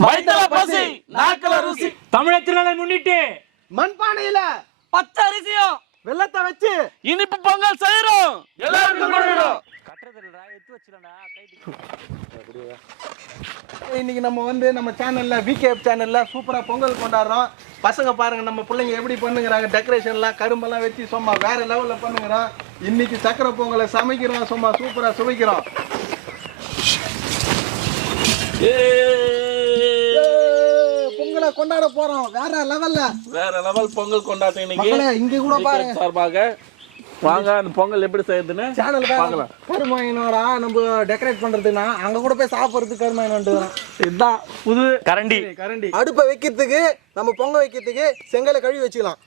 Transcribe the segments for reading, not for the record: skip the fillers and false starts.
வயித்துல பசி நாக்குல ருசி. தமிழர் திருநாளை முன்னிட்டு மண்பானையில பச்சை அரிசியும் வெள்ளத்தை வச்சு இனிப்பு பொங்கல் செய்யறோம். எல்லாருக்கும் கொடுக்கணும். இன்னைக்கு நம்ம சேனல்ல VKF சேனல்ல சூப்பரா பொங்கல் கொண்டாடுறோம். பசங்க பாருங்க நம்ம பிள்ளைங்க எப்படி பண்ணுங்கிறாங்க. டெக்கரேஷன்லாம் கரும்பெல்லாம் வச்சு சும்மா வேற லெவல்ல பண்ணுங்கிறோம். இன்னைக்கு சக்கரை பொங்கலை சமைக்கிறோம், சும்மா சூப்பரா சுவைக்கிறோம். பொங்கலை கொண்டாட போறோம் வேற லெவல் பொங்கல் கொண்டாட்டம் இன்னைக்கு இங்க கூட பாருங்க. சார்பாக வாங்க அந்த பொங்கல் எப்படி செய்யுதுன்னு சேனல் பார்க்கலாம். கருமாயினோட நம்ம டெக்கரேட் பண்றதுன்னா அங்க கூட போய் சாப்பிட்றதுக்கு கருமாயினோண்டு இதுதான் புது கரண்டி. அடுப்பை வைக்கிறதுக்கு நம்ம பொங்க வைக்கிறதுக்கு செங்கலை கழுவி வச்சுக்கலாம்.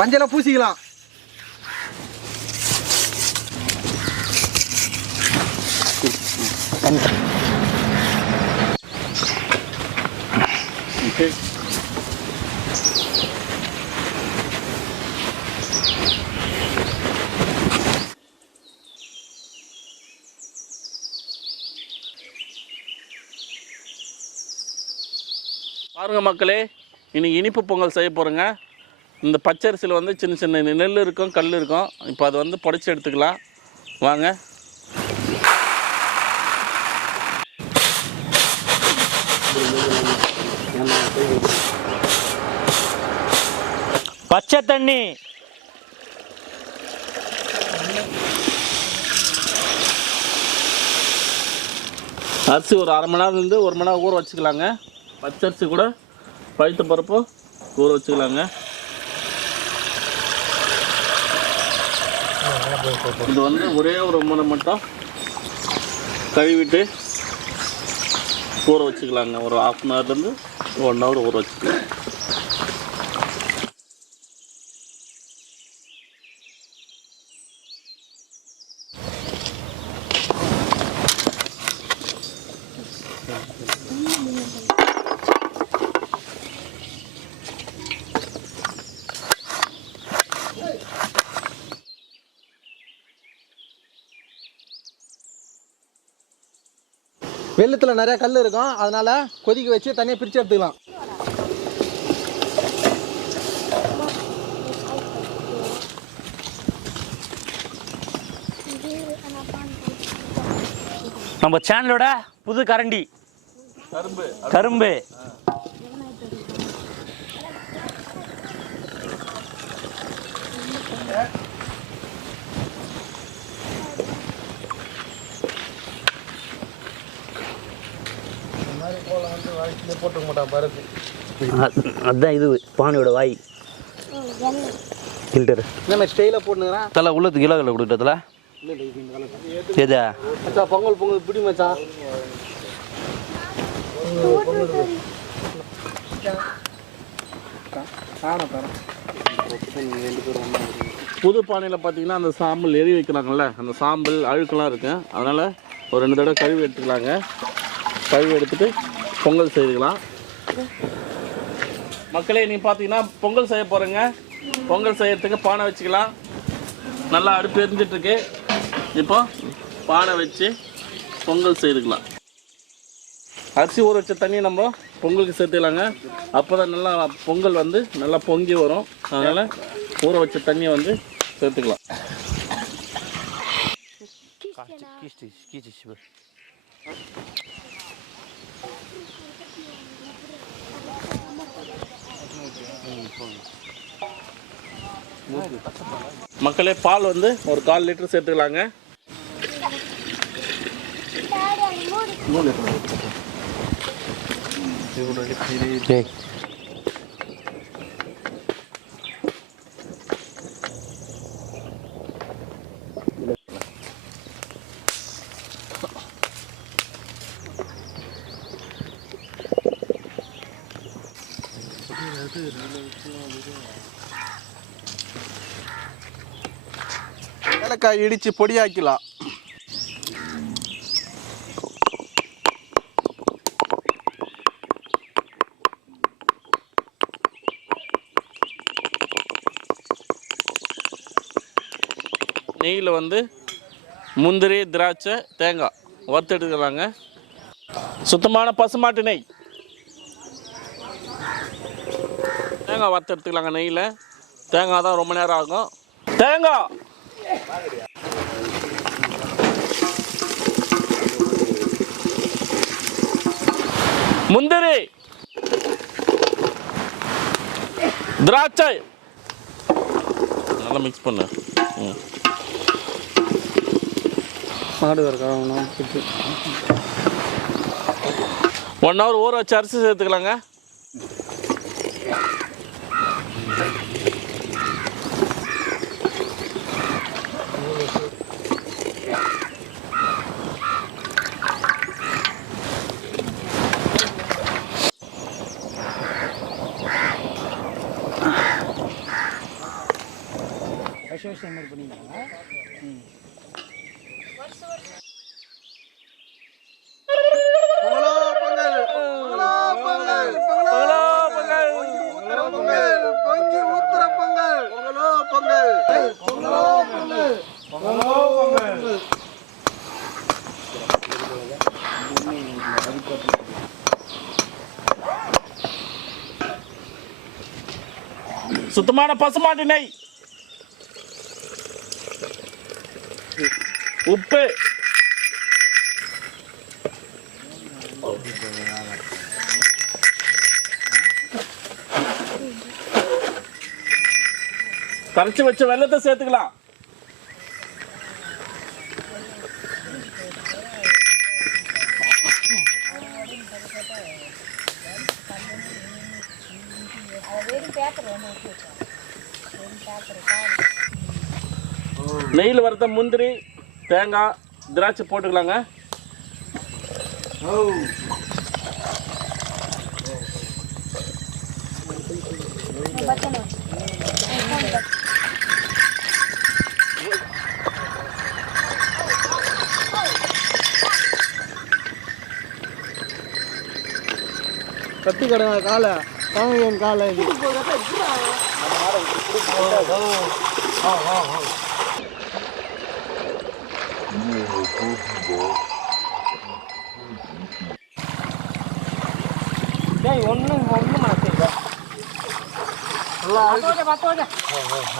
மஞ்சளை பூசிக்கலாம். பாருங்க மக்களே, இன்னைக்கு இனிப்பு பொங்கல் செய்ய போகிறோங்க. இந்த பச்சரிசியில் வந்து சின்ன சின்ன நெல் இருக்கும், கல் இருக்கும். இப்போ அதை வந்து புடைச்சி எடுத்துக்கலாம் வாங்க. பச்சை தண்ணி, அரிசி ஒரு அரை மணி நேரத்துலேருந்து 1 மணி நேரம் ஊற வச்சுக்கலாங்க. பச்சரிசி கூட பழுத்த பருப்பு ஊற வச்சுக்கலாங்க. இது வந்து ஒரே ஒரு முறை மட்டும் கழுவிட்டு ஊற வச்சுக்கலாங்க. ஒரு 1/2 மணி நேரத்துலேருந்து 1 ஹவர் ஊற வச்சுக்கலாம். வெள்ளத்துல நிறைய கல் இருக்கும், அதனால கொதிக்க வச்சு தனியாக பிரித்து எடுத்துக்கலாம். நம்ம சேனலோட புது கரண்டி கரும்பு. போட்டுக்க மாட்டான் பருப்பு. அதுதான் இது பானையோட வாய் ஃபில்டர். என்ன ஸ்டைலாக போட்டுங்கிறான் தலை உள்ளது கிலோ கிலோ கொடுக்குறதுல எதா பொங்கல் பிடி மச்சான். புது பானையில் பார்த்தீங்கன்னா அந்த சாம்பல் எரி வைக்கிறாங்கல்ல, அந்த சாம்பல் அழுக்கெல்லாம் இருக்குது. அதனால் ஒரு 2 தடவை கழுவி எடுத்துக்கலாங்க. கழுவி எடுத்துகிட்டு பொங்கல் செய்துக்கலாம். மக்களே, நீங்கள் பார்த்தீங்கன்னா பொங்கல் செய்ய போகிறேங்க. பொங்கல் செய்யறதுக்கு பானை வச்சுக்கலாம். நல்லா அடுப்பு எரிஞ்சிட்ருக்கு. இப்போ பானை வச்சு பொங்கல் செய்துக்கலாம். அரிசி ஊற வச்ச தண்ணி நம்ம பொங்கலுக்கு சேர்த்துக்கலாங்க. அப்போ தான் நல்லா பொங்கல் வந்து நல்லா பொங்கி வரும். அதனால் ஊற வச்ச தண்ணியை வந்து சேர்த்துக்கலாம். மக்களே, பால் வந்து ஒரு 1/4 லிட்டர் சேர்த்துக்கலாங்க. ஏலக்காய் இடித்து பொடியாக்கலாம். நெய்யில் வந்து முந்திரி திராட்சை தேங்காய் வறுத்து எடுத்துக்கலாங்க. சுத்தமான பசுமாட்டு நெய். தேங்காய் வறுத்து எடுத்துக்கலாங்க நெய்யில். தேங்காய் தான் ரொம்ப நேரம் ஆகும். தேங்காய், முந்திரி, திராட்சை நல்லா மிக்ஸ் பண்ணு. ஒன் ஹவர் ஊற வச்சு அரிசி சேர்த்துக்கலாங்க. சுத்தமான பசுமாட்டு நெய், உப்பு, கரைச்சி வச்ச வெல்லத்தை சேர்த்துக்கலாம். நெய்யில் வறுத்த முந்திரி தேங்காய் திராட்சை போட்டுக்கலாங்க. கத்தி கடை காலை காமையன் காலை இது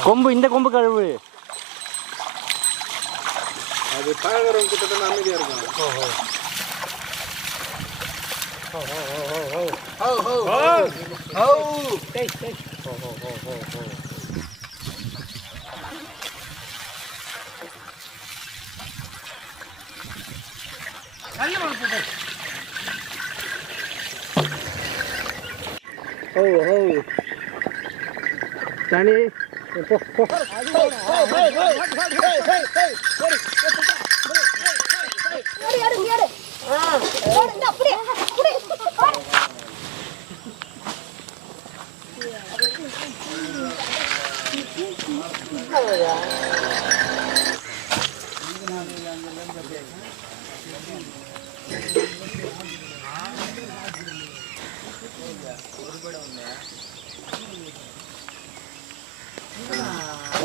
கொம்பு இந்த கொம்பு கழுவு. அது பழகிறவங்க கிட்ட தான் அமைதியாக இருக்கும். தனி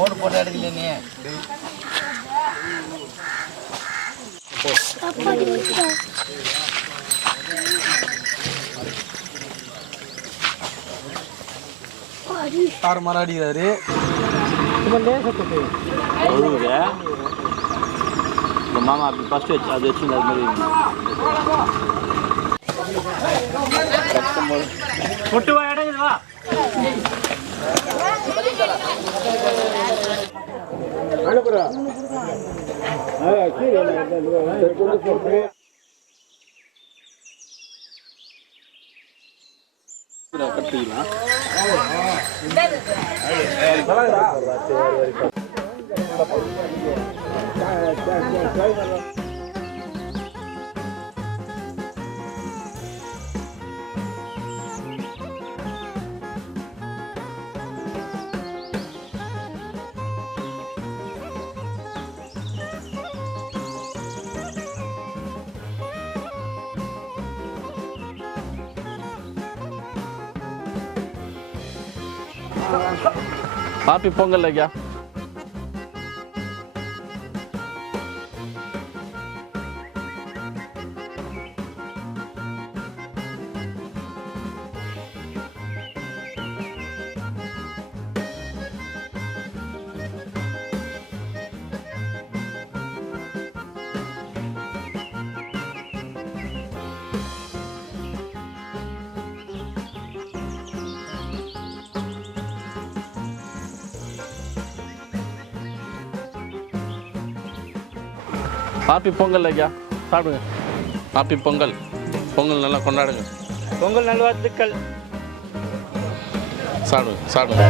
ஓடு போட்டு எடுக்கல நீ ஆறு மரம் அடிக்கிறாரு. மாமா அப்படி ஃபர்ஸ்ட் வச்சு அது வச்சு அது மாதிரி கொட்டு வா இடம் வா. हैप्पी पोंगल है क्या? ஹாப்பி பொங்கல் ஐயா, சாப்பிடுங்க. ஹாப்பி பொங்கல். பொங்கல் நல்லா கொண்டாடுங்க. பொங்கல் நல்வாழ்த்துக்கள். சாப்பிடுங்க.